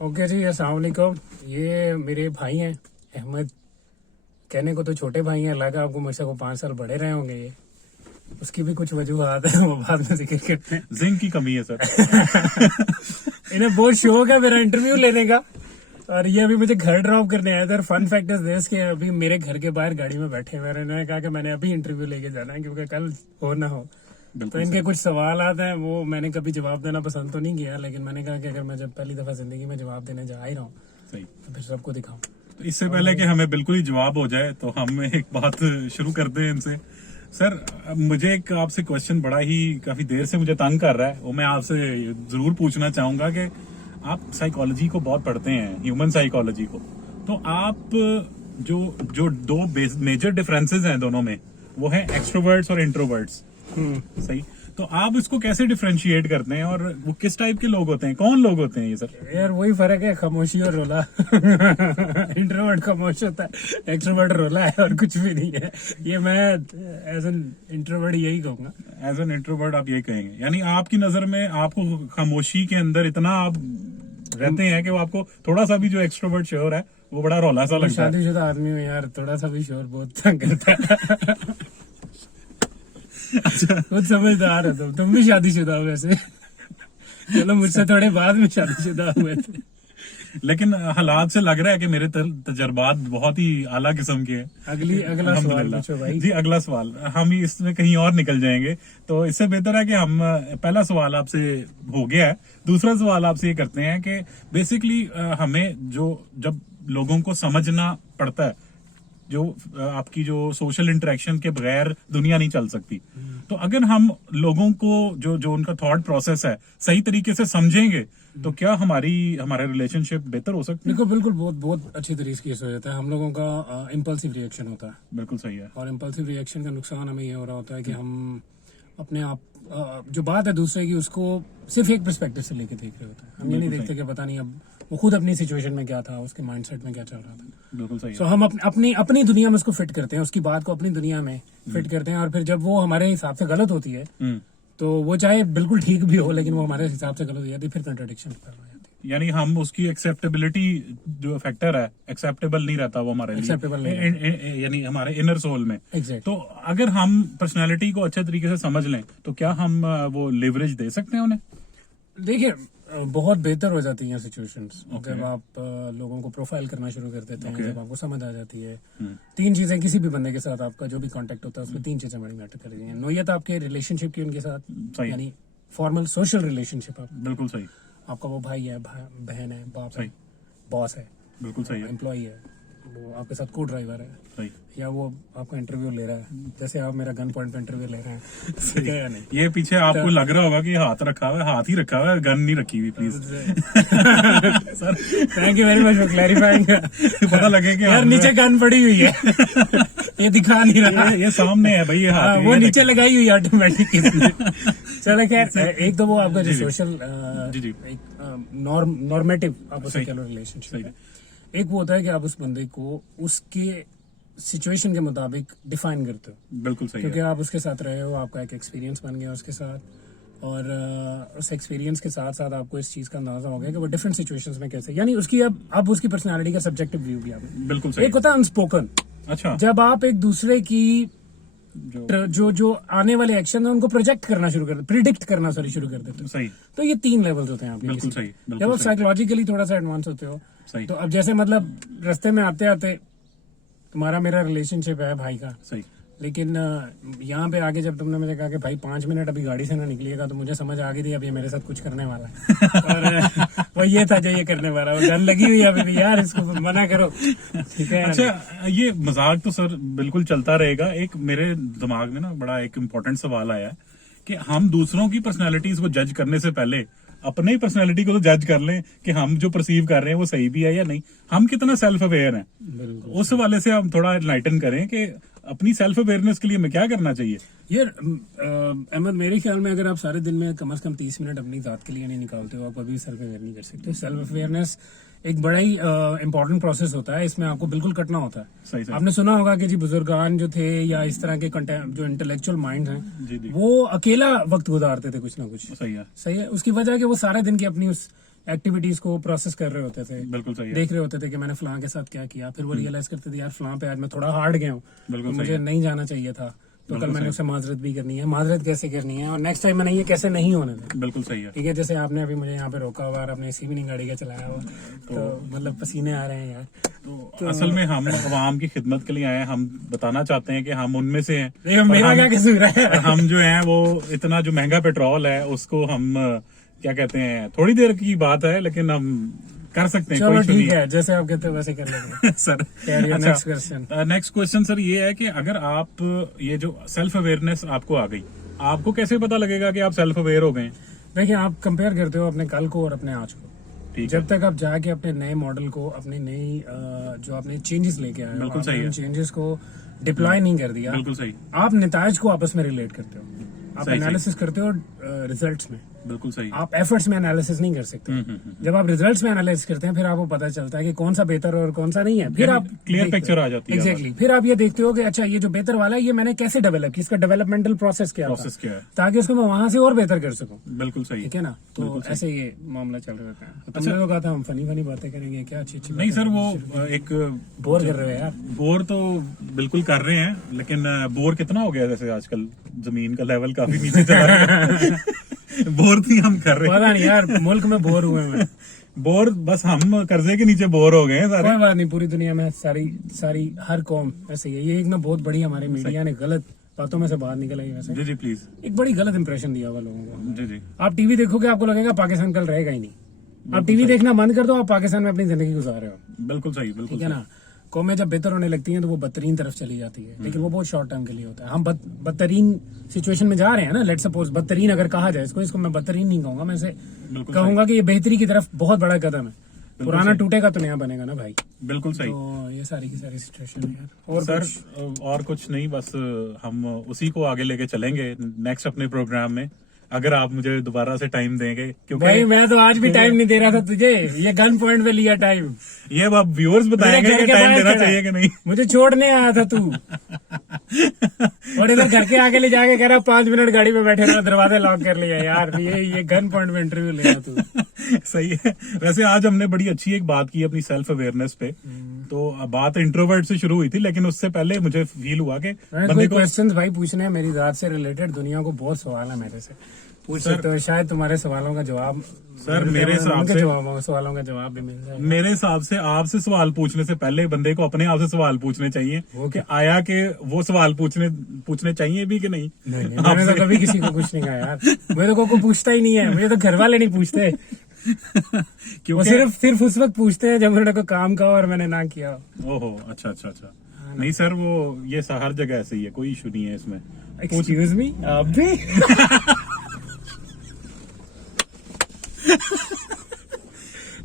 Okay जी, अस्सलाम वालेकुम। ये मेरे भाई हैं अहमद। कहने को तो छोटे भाई हैं, लगा आपको मुझसे को 5 साल बड़े रहे होंगे। ये उसकी भी कुछ वजूहत है, वो बाद में जिक्र करते हैं। जिंक की कमी है सर। इन्हें बहुत शौक है मेरा इंटरव्यू लेने का, और ये अभी मुझे घर ड्रॉप करने आया था। फन फैक्ट इज दिस कि अभी मेरे घर के बाहर गाड़ी में बैठे हुए हैं। इन्होंने कहा कि मैंने अभी इंटरव्यू लेके जाना है क्योंकि कल हो ना हो। तो इनके कुछ सवाल आते हैं, वो मैंने कभी जवाब देना पसंद तो नहीं किया, लेकिन मैंने कहा कि अगर मैं जब पहली दफा जिंदगी में जवाब देने जा ही रहा हूँ सही। तो फिर सबको दिखाऊं। तो इससे पहले कि हमें बिल्कुल ही जवाब हो जाए तो हम एक बात शुरू करते हैं इनसे। सर, मुझे एक आपसे क्वेश्चन बड़ा ही काफी देर से मुझे तंग कर रहा है, वो मैं आपसे जरूर पूछना चाहूंगा कि आप साइकोलॉजी को बहुत पढ़ते हैं, ह्यूमन साइकोलॉजी को। तो आप जो जो दो मेजर डिफरेंसेस हैं दोनों में, वो है एक्सट्रोवर्ट्स और इंट्रोवर्ट्स। सही। तो आप इसको कैसे डिफरेंशिएट करते हैं और वो किस टाइप के लोग होते हैं, कौन लोग होते हैं ये सर? यार वही फर्क है, खामोशी और रोला। इंट्रोवर्ट खामोश होता है, एक्सट्रोवर्ट रोला है, और कुछ भी नहीं है। ये मैं एज एन इंट्रोवर्ट यही कहूंगा। एज एन इंट्रोवर्ट आप ये कहेंगे, यानी आपकी नजर में आपको खामोशी के अंदर इतना आप रहते हैं कि वो आपको थोड़ा सा भी जो एक्सट्रोवर्ट शोर है वो बड़ा रौला सा लगता है। शादीशुदा आदमी हूँ यार, थोड़ा सा भी शोर बहुत तंग करता है। अच्छा, खुद समझदार है तुम भी शादीशुदा हो वैसे। चलो मुझसे थोड़े बाद में शादीशुदा हुए थे। लेकिन हालात से लग रहा है कि मेरे तजर्बात बहुत ही आला किस्म के हैं। अगला सवाल अल्हम्दुलिल्लाह। पूछो भाई। जी, अगला सवाल हम ही इसमें कहीं और निकल जाएंगे, तो इससे बेहतर है कि हम पहला सवाल आपसे हो गया है, दूसरा सवाल आपसे ये करते हैं कि बेसिकली हमें जो जब लोगों को समझना पड़ता है, जो आपकी जो सोशल इंटरेक्शन के बगैर दुनिया नहीं चल सकती, तो अगर हम लोगों को जो उनका थॉट प्रोसेस है सही तरीके से समझेंगे तो क्या हमारा रिलेशनशिप बेहतर हो सकता है? बिल्कुल बिल्कुल, बहुत बहुत अच्छी तरीके से हो जाता है। हम लोगों का इम्पल्सिव रिएक्शन होता है, बिल्कुल सही है। और इम्पल्सिव रिएक्शन का नुकसान हमें ये हो रहा होता है कि हम अपने आप जो बात है दूसरे की, उसको सिर्फ एक पर्सपेक्टिव से लेके देख रहे होते हैं। हम ये नहीं देखते कि पता नहीं अब वो खुद अपनी सिचुएशन में क्या था, उसके माइंडसेट में क्या चल रहा था। बिल्कुल सही सो है। हम अपनी दुनिया में उसको फिट करते हैं, उसकी बात को अपनी दुनिया में फिट करते हैं, और फिर जब वो हमारे हिसाब से गलत होती है तो वो चाहे बिल्कुल ठीक भी हो, लेकिन वो हमारे हिसाब से गलत हो जाती है, फिर कंट्राडिक्शन पैदा हो जाती है। यानी हम उसकी एक्सेप्टेबिलिटी जो फैक्टर है, एक्सेप्टेबल नहीं रहता वो हमारे Acceptable लिए, यानी हमारे इनर सोल में। Exactly. तो अगर हम पर्सनालिटी को अच्छे तरीके से समझ लें तो क्या हम वो लेवरेज दे सकते हैं उन्हें? देखिए, बहुत बेहतर हो जाती हैं सिचुएशंस जब आप लोगों को प्रोफाइल करना शुरू कर देते हैं, जब आपको समझ आ जाती है। 3 चीजें किसी भी बंदे के साथ आपका जो भी कांटेक्ट होता है उसमें 3 चीजें बड़ी मैटर करती हैं। नोयत आपके रिलेशनशिप की उनके साथ, सही। यानी फॉर्मल सोशल रिलेशनशिप, बिल्कुल सही। आपका वो भाई है, बहन है, बाप है, सही। बॉस है, बिल्कुल सही है। एम्प्लॉय है, वो आपके साथ को ड्राइवर है, सही। या वो आपका इंटरव्यू ले रहा है, जैसे आप मेरा गन पॉइंट पे इंटरव्यू ले रहे हैं। ठीक है या नहीं? ये पीछे आपको लग रहा होगा कि हाथ रखा हुआ है, हाथ ही रखा हुआ है, गन नहीं रखी हुई, please. Sir thank you very much for clarifying. पता लगे कि यार नीचे गन पड़ी हुई है। ये दिखा नहीं रहा। ये सामने है भाई, ये हाथ वो नीचे लगाई हुई है ऑटोमेटिक। चलो खैर, एक तो वो आपका जो सोशल जी। नॉर्मेटिव आप उसे कह लो रिलेशनशिप है। एक वो होता है कि आप उस बंदे को उसके सिचुएशन के मुताबिक डिफाइन करते हो। बिल्कुल सही क्योंकि है। आप उसके साथ रहे हो, आपका एक एक्सपीरियंस बन गया उसके साथ, और उस एक्सपीरियंस के साथ साथ आपको इस चीज का अंदाजा हो गया कि वो डिफरेंट सिचुएशंस में कैसे, यानी उसकी अब उसकी पर्सनालिटी का सब्जेक्टिव व्यू भी आपने। बिल्कुल सही। एक होता है अनस्पोकन। अच्छा। जब आप एक दूसरे की जो जो आने वाले एक्शन है उनको प्रोजेक्ट करना शुरू कर, प्रिडिक्ट करना शुरू कर देते हो। सही। तो ये 3 लेवल्स होते हैं आपके। बिल्कुल सही। जब आप साइकोलॉजिकली थोड़ा सा एडवांस होते हो, सही। तो अब जैसे मतलब रास्ते में आते आते तुम्हारा मेरा रिलेशनशिप है भाई का, सही। लेकिन यहाँ पे आगे जब तुमने मुझे कहा कि भाई 5 मिनट अभी गाड़ी से ना निकलिएगा, तो मुझे समझ आ गई थी अब ये मेरे साथ कुछ करने वाला है। और वो ये था जो ये करने वाला है, डर लगी हुई है अभी भी, यार इसको मना करो। ठीक है। अच्छा, ये मजाक तो सर बिल्कुल चलता रहेगा। एक मेरे दिमाग में ना बड़ा एक इम्पोर्टेंट सवाल आया कि हम दूसरों की पर्सनैलिटीज को जज करने से पहले अपने ही पर्सनैलिटी को तो जज कर लें कि हम जो परसीव कर रहे हैं वो सही भी है या नहीं, हम कितना सेल्फ अवेयर हैं। उस हवाले से हम थोड़ा एनलाइटन करें कि अपनी सेल्फ अवेयरनेस के लिए हमें क्या करना चाहिए। यार अहमद, मेरे ख्याल में अगर आप सारे दिन में कम से कम 30 मिनट अपनी जात के लिए नहीं निकालते हो, आप कभी सेल्फ अवेयर नहीं कर सकते। सेल्फ अवेयरनेस एक बड़ा ही इम्पोर्टेंट प्रोसेस होता है, इसमें आपको बिल्कुल कटना होता है। सही सही। आपने सुना होगा कि जी बुजुर्गान जो थे या इस तरह के जो इंटेलेक्चुअल माइंड हैं, जी जी। वो अकेला वक्त गुजारते थे कुछ ना कुछ। सही है। सही है। उसकी वजह है कि वो सारे दिन की अपनी उस एक्टिविटीज को प्रोसेस कर रहे होते थे, बिल्कुल सही है। देख रहे होते थे कि मैंने फलां के साथ क्या किया, फिर वो रियलाइज करते थे यार फलां पे आज मैं थोड़ा हार्ड गया हूँ, बिल्कुल तो सही मुझे है। नहीं जाना चाहिए था, तो कल बिल्कुल मैंने सही। उसे माजरत भी करनी है, माजरत कैसे करनी है और नेक्स्ट टाइम मैंने ये कैसे नहीं होने देना। बिल्कुल सही है। ठीक है, जैसे आपने अभी मुझे यहाँ पे रोका हुआ और आपने एसी भी नहीं गाड़ी का चलाया हुआ, तो मतलब पसीने आ रहे हैं यार। तो असल में हम आवाम की खिदमत के लिए आए हैं, हम बताना चाहते हैं कि हम उनमें से हैं। देखो मेरा क्या कसूर है। और हम जो हैं वो इतना जो महंगा पेट्रोल है उसको हम क्या कहते हैं, थोड़ी देर की बात है लेकिन हम कर सकते हैं, चलो कोई ठीक है, जैसे आप कहते हो वैसे कर लेंगे। Sir. Next question. Next question sir ये है कि अगर आप ये जो सेल्फ अवेयरनेस आपको आ गई, आपको कैसे पता लगेगा कि आप सेल्फ अवेयर हो गए हैं? देखिए, आप कंपेयर करते हो अपने कल को और अपने आज को। ठीक है, जब तक आप जाके अपने नए मॉडल को, अपनी नई जो आपने चेंजेस लेके आए हो, बिल्कुल सही आपने है। उन चेंजेस को डिप्लॉय नहीं कर दिया, बिल्कुल सही, आप नताज को आपस में रिलेट करते हो, आप सही, सही। एनालिसिस करते हो रिजल्ट्स में, बिल्कुल सही। आप एफर्ट्स में एनालिसिस नहीं कर सकते। जब आप रिजल्ट्स में एनालिसिस करते हैं फिर आपको पता चलता है कि कौन सा बेहतर और कौन सा नहीं है, फिर आप क्लियर पिक्चर आ जाती है। एग्जैक्टली, फिर आप ये देखते हो कि अच्छा ये जो बेहतर वाला है ये मैंने कैसे डेवलप किया, इसका डेवलपमेंटल प्रोसेस क्या था, प्रोसेस क्या है? ताकि उसको मैं वहां से और बेहतर कर सकूं। बिल्कुल सही। ठीक है ना, तो ऐसे ये मामला चल रहा होता है। तुमने तो कहा था हम फनी फनी बातें करेंगे, क्या अच्छी अच्छी नहीं बातें। सर, वो एक बोर कर रहे हो यार। बोर तो बिल्कुल कर रहे हैं, लेकिन बोर कितना हो गया, जैसे आजकल जमीन का लेवल काफी नीचे चला गया है। बोर नहीं हम कर रहे पता नहीं यार, मुल्क में बोर हुए मैं। बोर बस हम कर्जे के नीचे बोर हो गए हैं सारे। कोई बात नहीं, पूरी दुनिया में सारी सारी हर कौम ऐसे ही है। ये एक ना बहुत बड़ी हमारे मीडिया ने गलत बातों में से बाहर निकल आई, वैसे जी जी प्लीज। एक बड़ी गलत इंप्रेशन दिया हुआ लोगों को। जी जी आप टीवी देखोगे आपको लगेगा पाकिस्तान कल रहेगा ही नहीं। आप टीवी देखना बंद कर दो, आप पाकिस्तान में अपनी जिंदगी गुजार रहे हो। बिल्कुल सही, बिल्कुल ठीक है ना, कौमें जब बेहतर होने लगती हैं तो वो बदतरीन तरफ चली जाती है, लेकिन वो बहुत शॉर्ट टर्म के लिए होता है। हम बदतरीन सिचुएशन में जा रहे हैं ना, लेट सपोज बदतरीन अगर कहा जाए इसको मैं बदतरीन नहीं कहूंगा, मैं इसे बिल्कुल कहूंगा कि ये बेहतरी की तरफ बहुत बड़ा कदम है। पुराना टूटेगा तो नया बनेगा ना भाई। बिल्कुल सही। तो ये सारी की सारी सिचुएशन है यार। और सर और कुछ नहीं, बस हम उसी को आगे लेके चलेंगे नेक्स्ट अपने प्रोग्राम में, अगर आप मुझे दोबारा से टाइम देंगे, क्योंकि भाई मैं तो आज भी टाइम नहीं दे रहा था तुझे, ये गन पॉइंट पे लिया टाइम। ये अब व्यूअर्स बताएंगे कि टाइम देना चाहिए कि नहीं। मुझे छोड़ने आया था तू, और इधर घर के आगे ले जाके कह रहा 5 मिनट गाड़ी में बैठे रहो, दरवाजा लॉक कर लिया यार। ये गन पॉइंट में इंटरव्यू ले रहा तू। सही है। वैसे आज हमने बड़ी अच्छी एक बात की अपनी सेल्फ अवेयरनेस पे, तो बात इंट्रोवर्ट से शुरू हुई थी, लेकिन उससे पहले मुझे फील हुआ कि कोई क्वेश्चंस भाई पूछने हैं मेरी जात से रिलेटेड, दुनिया को बहुत सवाल है मेरे से, पूछ सकते हो, शायद तुम्हारे सवालों का जवाब सर मेरे हिसाब से सवालों का जवाब भी मिल जाए। मेरे हिसाब से आपसे सवाल पूछने से पहले बंदे को अपने आप से सवाल पूछने चाहिए कि आया कि वो सवाल पूछने चाहिए भी कि नहीं। मैंने तो कभी किसी को कुछ नहीं कहा यार, मेरे को कोई पूछता ही नहीं है, मुझे तो घर वाले नहीं पूछते। वो सिर्फ उस वक्त पूछते हैं जब उन्होंने कोई काम कहा और मैंने ना किया। ओहो, अच्छा। नहीं सर, वो ये हर जगह ऐसे ही है, कोई इशू नहीं है इसमें। एक्सक्यूज मी, आप भी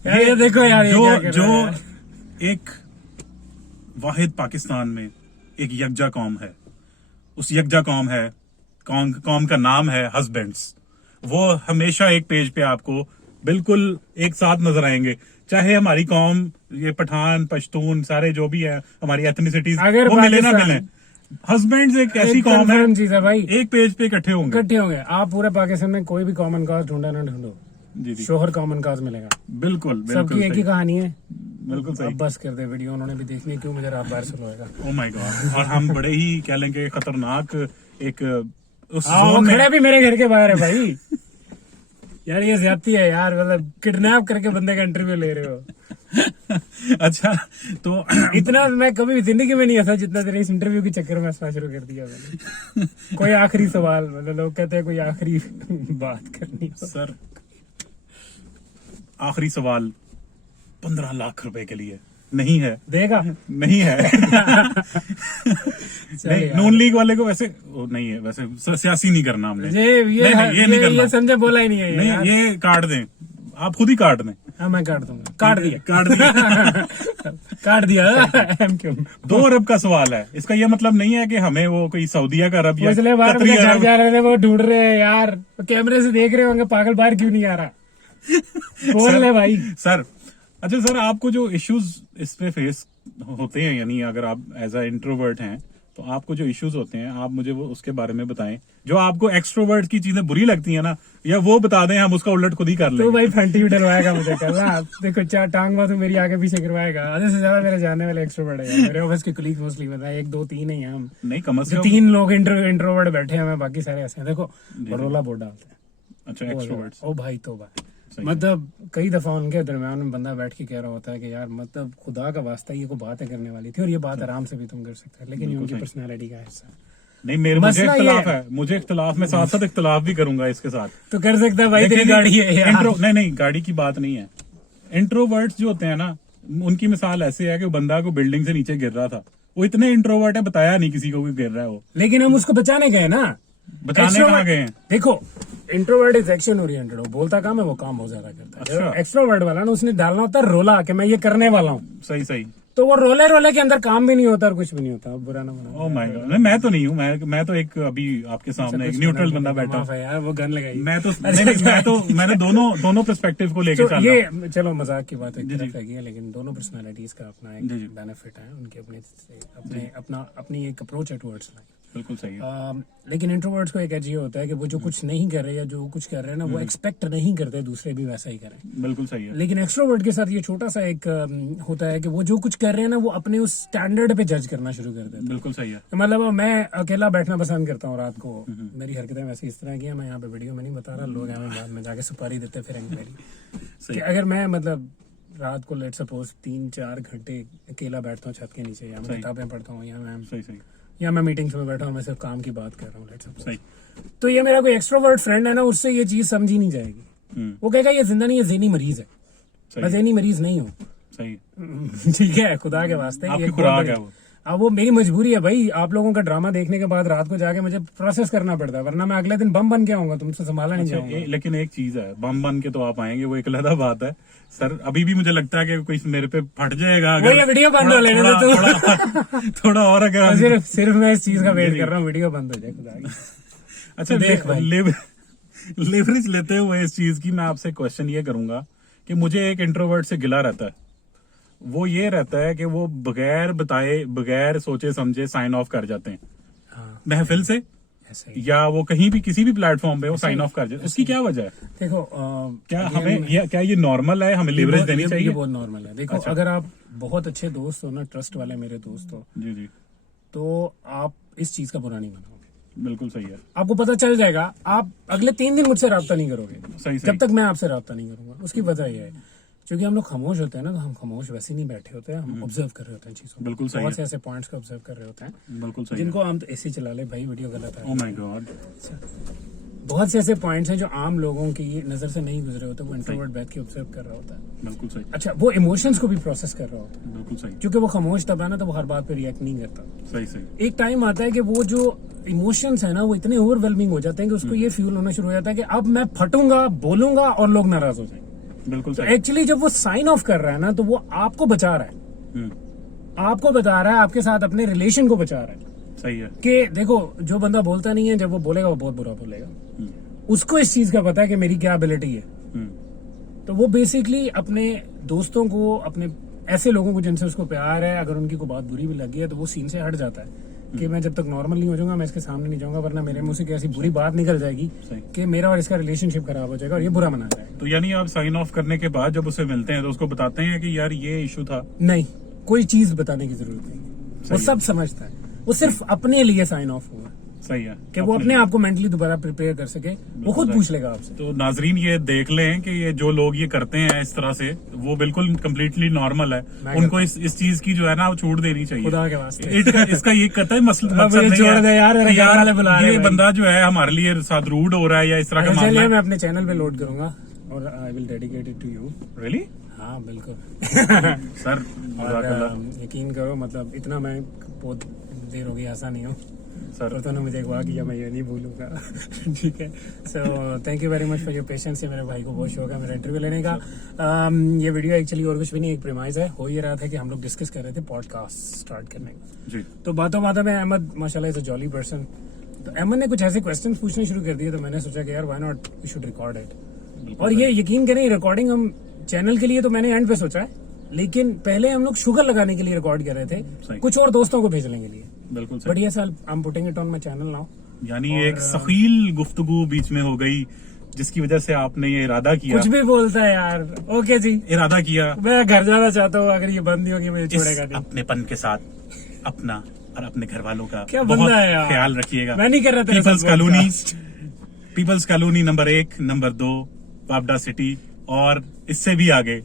यार ये देखो यार, जो एक वाहिद पाकिस्तान में एक यकजा कौम है, उस यकजा कौम का नाम है हस्बैंड्स। वो हमेशा एक पेज पे आपको बिल्कुल एक साथ नजर आएंगे, चाहे हमारी कौम ये पठान पश्तून सारे जो भी है हमारी एथनिसिटीज वो मिले ना मिले, हस्बैंड्स एक ऐसी कौम है चीज है भाई, एक पेज पे इकट्ठे होंगे। आप पूरे पाकिस्तान में कोई भी कॉमन काज ढूंढा ना ढूंढो, जी शोहर कॉमन काज मिलेगा। बिल्कुल सबकी एक ही कहानी है। बिल्कुल सही। अब बस कर दे वीडियो, उन्होंने भी देखनी है, क्यों मुझे रात बाहर सुनाएगा। Oh my God. और हम बड़े ही कह लेंगे खतरनाक एक उस वो जोन में खड़ा भी मेरे घर के बाहर है भाई। यार ये ज्यादती है यार, मतलब किडनैप करके बंदे का इंटरव्यू ले रहे हो। अच्छा, तो इतना मैं कभी जिंदगी में नहीं हंसा जितना तेरे इस इंटरव्यू के चक्कर में हंसना शुरू कर दिया मैंने। कोई आखिरी सवाल, मतलब लोग कहते हैं कोई आखिरी बात करनी हो। सर आखिरी सवाल 15 लाख रुपए के लिए नहीं है, देगा नहीं है। नहीं, नून लीग वाले को वैसे वो नहीं है, वैसे सियासी नहीं करना हमने। ये नहीं करना। ये संजय बोला ही नहीं है नहीं, यार। ये काट दें, आप खुद ही काट दें। हाँ मैं काट दूंगा, काट दिया काट दिया। क्यों 2 अरब का सवाल है, इसका ये मतलब नहीं है कि हमें वो कोई सऊदीया का अरब या पिछले बार कतरी मुझे घर अरब। जा रहे थे, वो ढूंढ रहे हैं यार, कैमरे से देख रहे होंगे पागल बाहर क्यों नहीं आ रहा। बोल ले भाई। सर अच्छा सर, आपको जो इश्यूज इस पे फेस होते हैं, यानी अगर आप एज अ इंट्रोवर्ट हैं तो आपको जो इश्यूज होते हैं आप मुझे वो उसके बारे में बताएं। जो आपको एक्सट्रोवर्ट की चीजें बुरी लगती है ना, या वो बता दें, हम उसका उलट खुद ही कर तो लेंगे। भाई फंटी भी डलवाएगा मुझे कल ना। देखो चार टांग बात तो मेरी आगे पीछे करवाएगा। आधे से ज्यादा मेरे जानने वाले एक्सट्रोवर्ट है यार। मेरे ऑफिस के कलीग मोस्टली मतलब 1 2 3 ही हैं हम। नहीं, कम से जो कम 3 लोग इंट्रोवर्ट बैठे हैं, बाकी सारे ऐसे हैं। देखो रोला बोर्ड डालते हैं। अच्छा एक्सट्रोवर्ट्स। ओ भाई तो भाई सही मतलब कई दफा उनके दरमियान में बंदा बैठ के कह रहा होता है कि यार मतलब खुदा का वास्ता ये को बातें करने वाली थी और ये बात आराम से भी तुम कर सकते हैं, लेकिन ये उनकी पर्सनैलिटी का हिस्सा है। नहीं, मुझे मसला ये इख्तलाफ है, मुझे इख्तलाफ में साथ साथ इख्तलाफ भी करूंगा इसके साथ। तो कर सकता है भाई, तेरी देखिए, गाड़ी है यार। नहीं गाड़ी की बात नहीं है। इंट्रोवर्ट्स जो होते हैं ना, उनकी मिसाल ऐसे है कि वो बंदा को बिल्डिंग से नीचे गिर रहा था, वो इतने इंट्रोवर्ट है, बताया नहीं किसी को कि गिर रहा है वो। लेकिन हम उसको बचाने गए ना। बचाने Extrovert- कहाँ गए हैं? देखो इंट्रोवर्ट इज एक्शन ओरिएंटेड, वो बोलता काम है, वो काम बहुत ज्यादा करता है। अच्छा। एक्सट्रोवर्ट वाला ना, उसने डालना होता है रोला कि मैं ये करने वाला हूँ, सही सही। तो वो रोले रोले के अंदर काम भी नहीं होता और कुछ भी नहीं होता। अब बुरा ना मानो। ओह माय गॉड, मैं तो नहीं हूँ, मैं तो एक अभी आपके सामने एक न्यूट्रल बंदा बैठा माफ हूँ। है यार, वो गन लगाई। मैं तो मैंने दोनों पर्सपेक्टिव को लेके तो चल रहा हूँ। ये चलो मजाक की बात एक तरफ रही है, लेकिन दोनों पर्सनालिटीज का अपना एक जी, जी। बेनिफिट है, उनके अपनी एक अप्रोच है टुवर्ड्स लाइफ। बिल्कुल सही है। लेकिन इंट्रोवर्ट्स को एक एज ये होता है कि वो जो कुछ नहीं कर रहे या जो कुछ कर रहे हैं ना, वो एक्सपेक्ट नहीं करते दूसरे भी वैसा ही करें। बिल्कुल सही है। लेकिन एक्सट्रोवर्ट के साथ ये छोटा सा एक होता है कि वो जो कुछ कर रहे हैं ना, वो अपने उस स्टैंडर्ड पे जज करना शुरू कर देते हैं। बिल्कुल सही है। तो मतलब मैं अकेला बैठना पसंद करता हूँ रात को। मेरी हरकतें वैसे इस तरह की हैं, मैं यहाँ पे वीडियो में नहीं बता रहा, लोग हमें बाद में जाके सुपारी देते फिरेंगे मेरी। सही। कि अगर मैं मतलब रात को लेट सपोज 3-4 घंटे अकेला बैठता हूँ छत के नीचे, या मैं किताबें पढ़ता हूँ, सही सही या मैं मीटिंग्स में बैठा हूँ, मैं सिर्फ काम की बात कर रहा हूँ लेट सपोज, सही। तो ये मेरा कोई एक्सट्रोवर्ट फ्रेंड है ना, उससे ये चीज समझी नहीं जाएगी। वो कहेगा ये जिंदा नहीं, ये ज़हनी मरीज है। मैं ज़हनी मरीज नहीं हूँ। सही। ठीक है, खुदा के वास्ते आपकी ये खुराक है वो। अब वो मेरी मजबूरी है भाई। आप लोगों का ड्रामा देखने के बाद रात को जाके मुझे प्रोसेस करना पड़ता है, वरना मैं अगले दिन बम बन के आऊंगा, तुमसे संभाला नहीं जाऊंगा। लेकिन एक चीज है, बम बन के तो आप आएंगे, वो एक अलग बात है सर। अभी भी मुझे लगता है कि कोई मेरे पे फट जाएगा वो ये वीडियो बंद हो लेने दो तू। थोड़ा और अगर सिर्फ मैं इस चीज का वेट कर रहा हूँ, वीडियो बंद हो जाए खुदा की। अच्छा देख भाई। लेवरेज लेते हुए इस चीज की मैं आपसे क्वेश्चन ये करूंगा कि मुझे एक इंट्रोवर्ट से गिला रहता है। वो ये रहता है कि वो बगैर बताए, बगैर सोचे समझे साइन ऑफ कर जाते हैं हाँ, महफिल से, ऐसे ही। या वो कहीं भी किसी भी प्लेटफॉर्म पे वो साइन ऑफ कर जाते हैं। उसकी क्या वजह है? देखो क्या क्या ये नॉर्मल है? हमें लेवरेज देनी ये चाहिए? बहुत नॉर्मल है। देखो अगर आप बहुत अच्छे दोस्त हो ना, ट्रस्ट वाले मेरे दोस्त हो, जी जी, तो आप इस चीज का बुरा नहीं मानोगे। बिल्कुल सही है। आपको पता चल जाएगा, आप अगले 3 दिन मुझसे राब्ता नहीं करोगे सही जब तक मैं आपसे राब्ता नहीं करूंगा। उसकी वजह यह है क्योंकि हम लोग खामोश होते हैं ना, तो हम खामोश वैसे नहीं बैठे होते हैं, हम ऑब्जर्व कर रहे होते हैं चीजों को। बिल्कुल सही बहुत से ऐसे पॉइंट्स को ऑब्जर्व कर रहे होते हैं बिल्कुल सही जिनको हम तो ऐसे चला ले भाई, वीडियो गलत है। Oh my God. बहुत से ऐसे पॉइंट्स हैं जो आम लोगों की नजर से नहीं गुजरे होते, वो इंट्रोवर्ट बैठ के ऑब्जर्व कर रहा होता है। बिल्कुल सही। अच्छा, वो इमोशंस को भी प्रोसेस कर रहा होता है, बिल्कुल सही। क्योंकि वो खामोश तब है ना, तो वो हर बात पे रिएक्ट नहीं करता। सही सही। एक टाइम आता है कि वो जो इमोशंस है ना, वो इतने ओवरवेलमिंग हो जाते हैं कि उसको ये फील होना शुरू हो जाता है कि अब मैं फटूंगा, बोलूंगा और लोग नाराज हो जाएंगे। बिल्कुल तो सही। एक्चुअली जब वो साइन ऑफ कर रहा है ना, तो वो आपको बचा रहा है, हम्म, आपको बता रहा है, आपके साथ अपने रिलेशन को बचा रहा है। सही है। कि देखो जो बंदा बोलता नहीं है, जब वो बोलेगा वो बहुत बुरा बोलेगा। हम्म, उसको इस चीज का पता है कि मेरी क्या एबिलिटी है, हम्म, तो वो बेसिकली अपने दोस्तों को, अपने ऐसे लोगों को जिनसे उसको प्यार है, अगर उनकी कोई बात बुरी भी लगी है तो वो सीन से हट जाता है कि मैं जब तक नॉर्मल नहीं हो जाऊंगा मैं इसके सामने नहीं जाऊंगा, वरना मेरे मुंह से कैसी बुरी बात निकल जाएगी सही। कि मेरा और इसका रिलेशनशिप खराब हो जाएगा और ये बुरा मना जाएगा। तो यानी आप साइन ऑफ करने के बाद जब उसे मिलते हैं तो उसको बताते हैं कि यार ये इशू था? नहीं, कोई चीज बताने की जरूरत नहीं, वो सब समझता है, वो सिर्फ अपने लिए साइन ऑफ हुआ सही है कि वो अपने आप को मेंटली दोबारा प्रिपेयर कर सके। वो खुद पूछ लेगा आपसे। तो नाजरीन ये देख लें कि ये जो लोग ये करते हैं इस तरह से, वो बिल्कुल कम्प्लीटली नॉर्मल है। उनको इस चीज की जो है ना वो छूट देनी चाहिए, खुदा के वास्ते। इसका ये कतई मकसद अब ये नहीं छोड़ दे यार, मेरे कि घर वाले बुला रहे ये हैं बंदा जो है हमारे लिए साथ रूड हो रहा है या इस तरह का चलिए मामला मैं अपने चैनल पे लोड करूंगा और I will dedicate it to you. Really? हाँ बिल्कुल। सर और यकीन करो, मतलब इतना मैं बहुत देर हो गई हंसा नहीं हूँ सर, और तूने मुझे अगवा किया, मैं ये नहीं भूलूंगा। ठीक है, so thank you very much for your patience. ये मेरे भाई को बहुत शौक है मेरा इंटरव्यू लेने का। ये वीडियो एक्चुअली और कुछ भी नहीं, एक प्रेमाइज है। हो ये रहा था कि हम लोग डिस्कस कर रहे थे पॉडकास्ट स्टार्ट करने का, जी तो बातों बातों में अहमद माशाल्लाह इज अ जॉली पर्सन, तो अहमद ने कुछ ऐसे क्वेश्चंस पूछने शुरू कर दिए, तो मैंने सोचा कि यार why not we should record it. और ये यकीन करें, रिकॉर्डिंग हम चैनल के लिए तो मैंने एंड पे सोचा है, लेकिन पहले हम लोग शुगर लगाने के लिए रिकॉर्ड कर रहे थे, सही। कुछ और दोस्तों को भेजने के लिए। बिल्कुल sir. But yes I am putting it on my channel now. यानी एक सखील गुफ्तगू बीच में हो गई जिसकी वजह से आपने ये इरादा किया, कुछ भी बोलता है यार। ओके जी, इरादा किया मैं घर जाना चाहता हूँ, अगर ये बंद नहीं होगी मुझे इस छोड़ेगा नहीं। अपनेपन के साथ अपना और अपने घर वालों का क्या बहुत बंदा है यार। ख्याल रखिएगा। मैं नहीं कर रहा तेरे पीपल्स साथ colony, podcast। Peoples colony number 1, number 2 पावडा सिटी और इससे भी आगे।